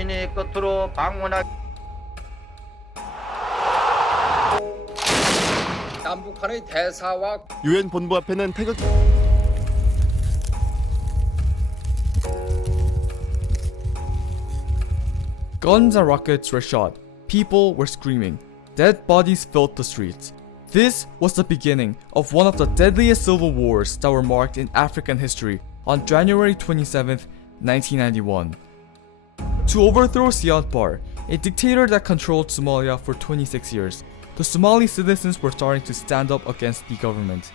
본인이 끝으로 방문하 남북한의 대사와 유엔 본부 앞에는 태극 Guns and rockets were shot. People were screaming. Dead bodies filled the streets. This was the beginning of one of the deadliest civil wars that were marked in African history on January 27, 1991. To overthrow 𝗘𝗺𝗶𝗹, a dictator that controlled Somalia for 26 years, the Somali citizens were starting to stand up against the government.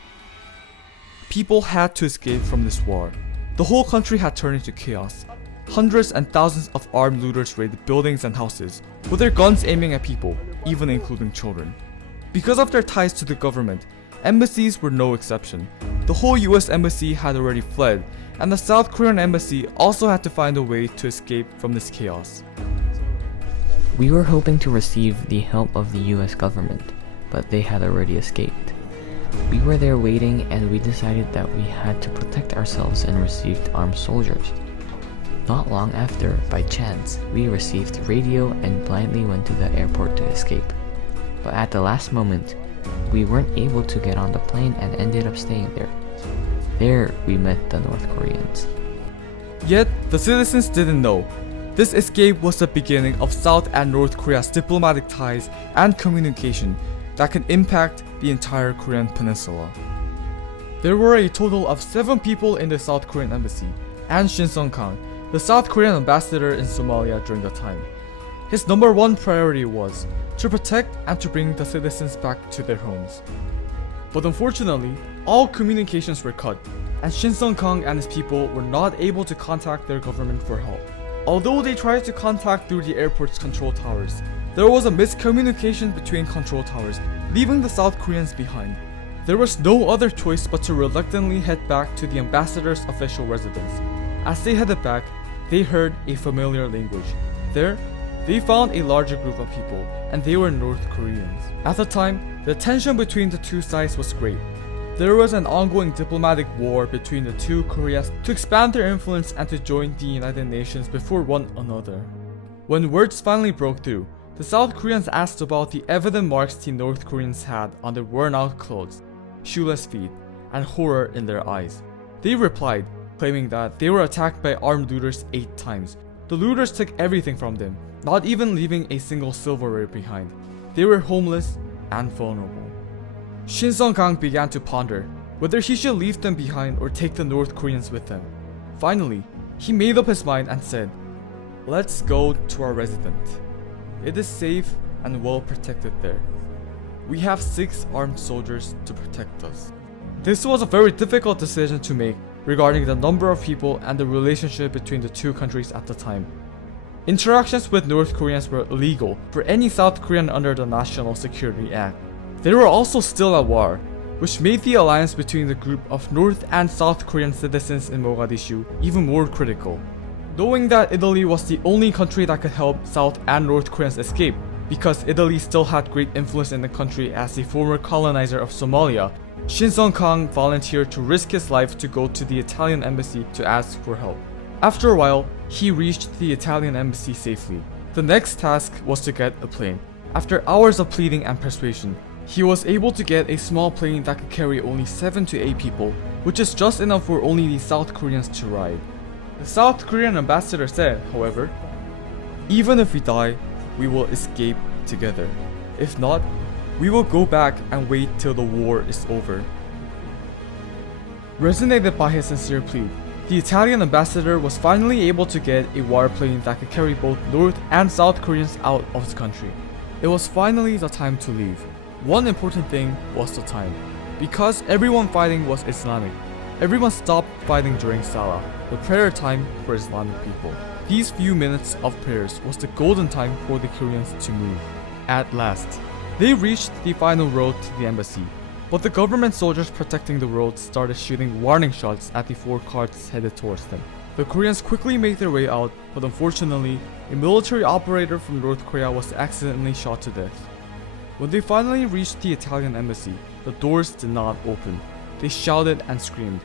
People had to escape from this war. The whole country had turned into chaos. Hundreds and thousands of armed looters raided buildings and houses, with their guns aiming at people, even including children. Because of their ties to the government, embassies were no exception. The whole US embassy had already fled, and the South Korean embassy also had to find a way to escape from this chaos. We were hoping to receive the help of the US government, but they had already escaped. We were there waiting, and we decided that we had to protect ourselves and received armed soldiers. Not long after, by chance, we received radio and blindly went to the airport to escape. But at the last moment, we weren't able to get on the plane and ended up staying there. There, we met the North Koreans. Yet, the citizens didn't know. This escape was the beginning of South and North Korea's diplomatic ties and communication that can impact the entire Korean peninsula. There were a total of 7 people in the South Korean embassy, and Shin Sung-kang, the South Korean ambassador in Somalia during the time. His #1 priority was to protect and to bring the citizens back to their homes. But unfortunately, all communications were cut, and Shin Sung-kang and his people were not able to contact their government for help. Although they tried to contact through the airport's control towers, there was a miscommunication between control towers, leaving the South Koreans behind. There was no other choice but to reluctantly head back to the ambassador's official residence. As they headed back, they heard a familiar language. There, they found a larger group of people, and they were North Koreans. At the time, the tension between the two sides was great. There was an ongoing diplomatic war between the two Koreas to expand their influence and to join the United Nations before one another. When words finally broke through, the South Koreans asked about the evident marks the North Koreans had on their worn-out clothes, shoeless feet, and horror in their eyes. They replied, claiming that they were attacked by armed looters 8 times. The looters took everything from them, not even leaving a single silverware behind. They were homeless and vulnerable. Shin Sung-kang began to ponder whether he should leave them behind or take the North Koreans with them. Finally, he made up his mind and said, "Let's go to our residence. It is safe and well protected there. We have 6 armed soldiers to protect us." This was a very difficult decision to make regarding the number of people and the relationship between the two countries at the time. Interactions with North Koreans were illegal for any South Korean under the National Security Act. They were also still at war, which made the alliance between the group of North and South Korean citizens in Mogadishu even more critical. Knowing that Italy was the only country that could help South and North Koreans escape, because Italy still had great influence in the country as a former colonizer of Somalia, Shin Sung-kang volunteered to risk his life to go to the Italian embassy to ask for help. After a while, he reached the Italian embassy safely. The next task was to get a plane. After hours of pleading and persuasion, he was able to get a small plane that could carry only 7 to 8 people, which is just enough for only the South Koreans to ride. The South Korean ambassador said, however, "Even if we die, we will escape together. If not, we will go back and wait till the war is over." Resonated by his sincere plea, the Italian ambassador was finally able to get a warplane that could carry both North and South Koreans out of the country. It was finally the time to leave. One important thing was the time. Because everyone fighting was Islamic, everyone stopped fighting during Salah, the prayer time for Islamic people. These few minutes of prayers was the golden time for the Koreans to move. At last, they reached the final road to the embassy, but the government soldiers protecting the road started shooting warning shots at the 4 carts headed towards them. The Koreans quickly made their way out, but unfortunately, a military operator from North Korea was accidentally shot to death. When they finally reached the Italian embassy, the doors did not open. They shouted and screamed.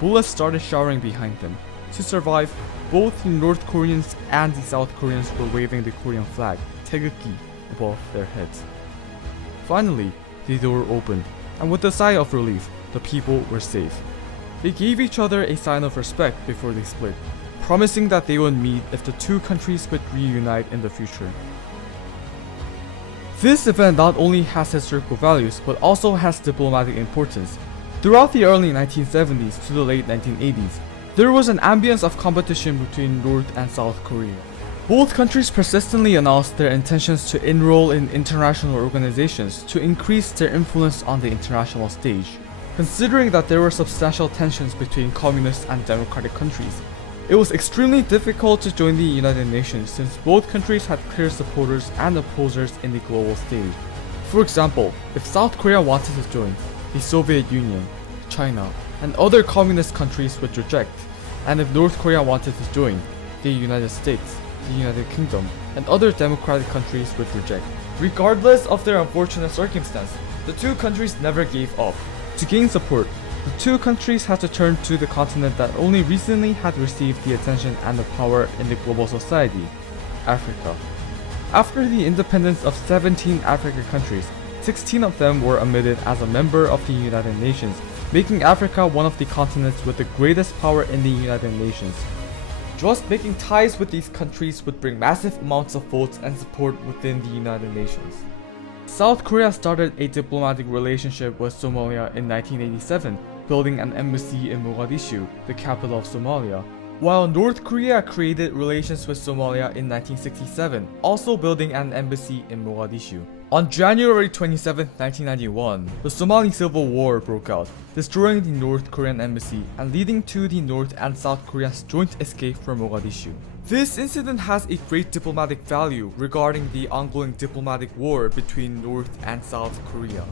Bullets started showering behind them. to survive, both the North Koreans and the South Koreans were waving the Korean flag, 𝗘𝗺𝗶𝗹, above their heads. Finally, the door opened, and with a sigh of relief, the people were safe. They gave each other a sign of respect before they split, promising that they would meet if the two countries could reunite in the future. This event not only has historical values, but also has diplomatic importance. Throughout the early 1970s to the late 1980s, there was an ambience of competition between North and South Korea. Both countries persistently announced their intentions to enroll in international organizations to increase their influence on the international stage. Considering that there were substantial tensions between communist and democratic countries, it was extremely difficult to join the United Nations since both countries had clear supporters and opposers in the global stage. For example, if South Korea wanted to join, the Soviet Union, China, and other communist countries would reject, and if North Korea wanted to join, the United States, the United Kingdom, and other democratic countries would reject. Regardless of their unfortunate circumstance, the two countries never gave up. To gain support, the two countries had to turn to the continent that only recently had received the attention and the power in the global society, Africa. After the independence of 17 African countries, 16 of them were admitted as a member of the United Nations, making Africa one of the continents with the greatest power in the United Nations. Just making ties with these countries would bring massive amounts of votes and support within the United Nations. South Korea started a diplomatic relationship with Somalia in 1987, building an embassy in Mogadishu, the capital of Somalia, while North Korea created relations with Somalia in 1967, also building an embassy in Mogadishu. On January 27, 1991, the Somali Civil War broke out, destroying the North Korean embassy and leading to the North and South Korea's joint escape from Mogadishu. This incident has a great diplomatic value regarding the ongoing diplomatic war between North and South Korea.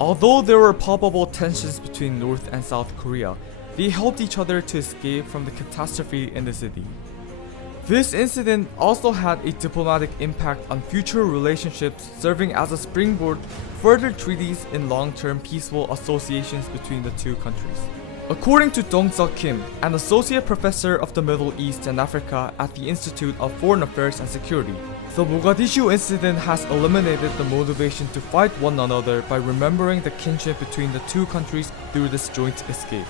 Although there were palpable tensions between North and South Korea, they helped each other to escape from the catastrophe in the city. This incident also had a diplomatic impact on future relationships, serving as a springboard for further treaties in long-term peaceful associations between the two countries. According to 𝗘𝗺𝗶𝗹, an associate professor of the Middle East and Africa at the Institute of Foreign Affairs and Security, the Mogadishu incident has eliminated the motivation to fight one another by remembering the kinship between the two countries through this joint escape.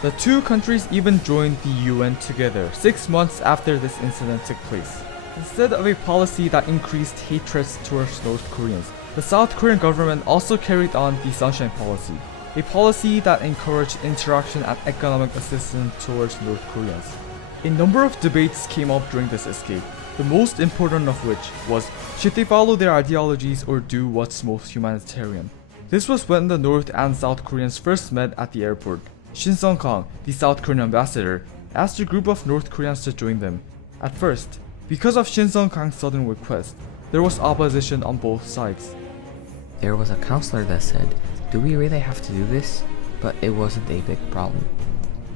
The two countries even joined the UN together 6 months after this incident took place. Instead of a policy that increased hatred towards North Koreans, the South Korean government also carried on the Sunshine Policy, a policy that encouraged interaction and economic assistance towards North Koreans. A number of debates came up during this escape, the most important of which was, should they follow their ideologies or do what's most humanitarian? This was when the North and South Koreans first met at the airport. Shin Sung-kang, the South Korean ambassador, asked a group of North Koreans to join them. At first, because of Shin Sung-kang's sudden request, there was opposition on both sides. There was a counselor that said, "Do we really have to do this?" But it wasn't a big problem.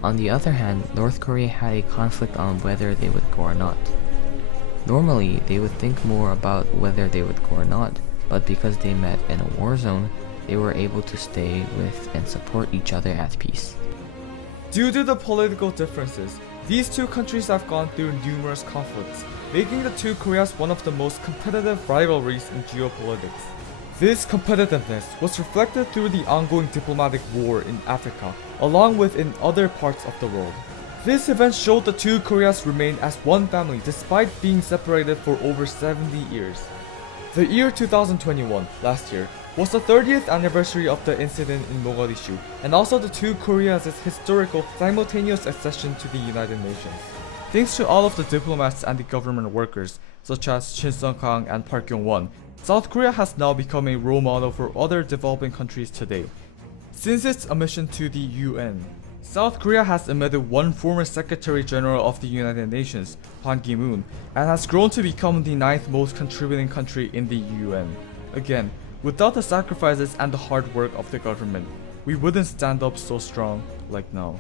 On the other hand, North Korea had a conflict on whether they would go or not. Normally, they would think more about whether they would go or not, but because they met in a war zone, they were able to stay with and support each other at peace. Due to the political differences, these two countries have gone through numerous conflicts, making the two Koreas one of the most competitive rivalries in geopolitics. This competitiveness was reflected through the ongoing diplomatic war in Africa, along with in other parts of the world. This event showed the two Koreas remained as one family despite being separated for over 70 years. The year 2021, last year, was the 30th anniversary of the incident in Mogadishu, and also the two Koreas' historical simultaneous accession to the United Nations. Thanks to all of the diplomats and the government workers, such as Shin Sung-kang and Park Kyung-won, South Korea has now become a role model for other developing countries today. Since its admission to the UN, South Korea has admitted one former Secretary General of the United Nations, Ban Ki-moon, and has grown to become the 9th most contributing country in the UN. Again, without the sacrifices and the hard work of the government, we wouldn't stand up so strong like now.